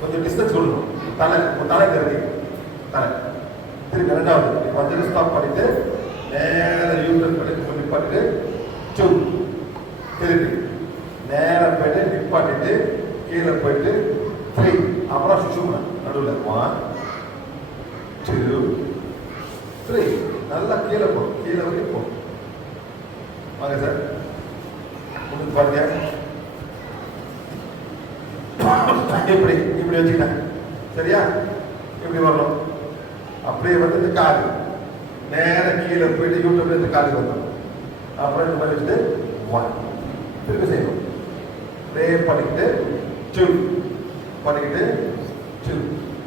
கொஞ்சம் டிஸ்டன்ஸ் விடணும் தலை தலை கருதி தலை. திருப்பி ரெண்டாவது. வந்து ஸ்டாப் பண்ணிட்டு நேரா யூட்டர் பண்ணி கொஞ்சம் பண்ணிட்டு டூ திருப்பி. நேரா போயிட்டு நிப்பாட்டிட்டு கீழே போயிட்டு த்ரீ அப்புறம் சுஷுமன் நடுவில். ஒன் டூ த்ரீ நல்லா கீழே போ. கீழே வரைக்கும் போ. வாங்க சார் முன்னுக்கு பாருங்க. இப்படி இப்படி வச்சுக்கிட்டேன் சரியா? இப்படி வரணும். அப்படியே வந்து இந்த காது. நேரா கீழே போயிட்டு யூடியூப்ல காது வரணும் அப்புறம் இந்த மாதிரி வச்சுட்டு ஒன் திருப்பி செய்யணும். ப்ளே பண்ணிக்கிட்டு டூ பண்ணிக்கிட்டு டூ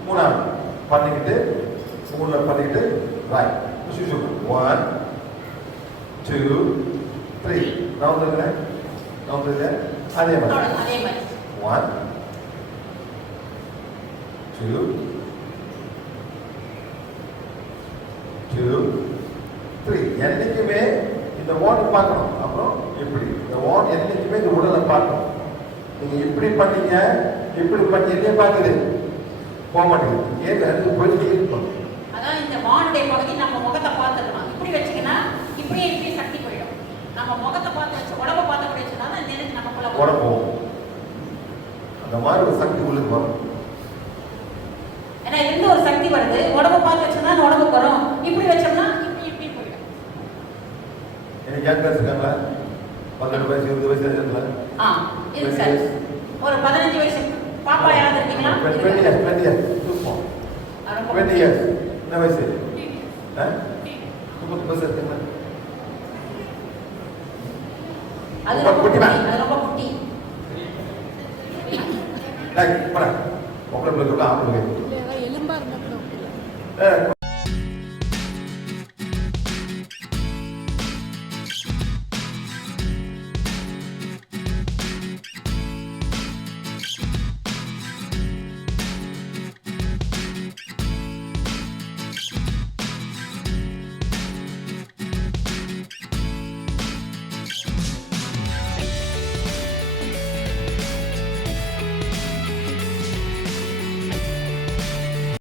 மூணாவது. பண்ணிக்கிட்டு மூணுல பண்ணிக்கிட்டு ரைட் ஒன் டூ த்ரீ நான் வந்துருக்கிறேன் நான் வந்துருக்கேன் அதே மாதிரி. One, two, two, three. என்னைக்குமே இந்த வார்டு பார்க்கணும். அப்புறம் இப்படி இந்த வார்டு என்னைக்குமே இந்த உடலை பார்க்கணும். நீங்க இப்படி பண்ணீங்க இப்படி பண்ணி என்னைய பார்க்குது. போக மாட்டேங்குது. ஏன் ரெண்டு போயிட்டு இருக்கணும் அதான் இந்த வானுடைய பகுதி நம்ம முகத்தை பார்த்துக்கணும். இப்படி வச்சீங்கன்னா இப்படியே இப்படி சக்தி போயிடும். நம்ம முகத்தை பார்த்து வச்சு உடம்ப பார்த்து அப்படி வச்சுனா தான் நமக்குள்ள வரும். உடம்பும் அந்த மாதிரி ஒரு சக்தி உள்ளுக்கு வரும். ஏன்னா இருந்து ஒரு சக்தி வருது. உடம்ப பார்த்து வச்சோம்னா அந்த உடம்புக்கு வரும் இப்படி வச்சோம்னா இப்படி இப்படி போயிடும். எனக்கு யார் இருக்காங்களா பன்னெண்டு வயசு இருபது வயசு இருக்காங்களா ஆ இருக்கு சார். ஒரு பதினஞ்சு வயசு. பாப்பா யாராவது இருக்கீங்களா? Twenty years twenty years twenty என்ன வயசு? முப்பது வயசு இருக்குங்களா அது ரொம்ப குட்டி. அது ரொம்ப குட்டி. டேய் போடா. பொம்பளை பிள்ளை சொல்ல ஆம்பளை பிள்ளை. Ecco.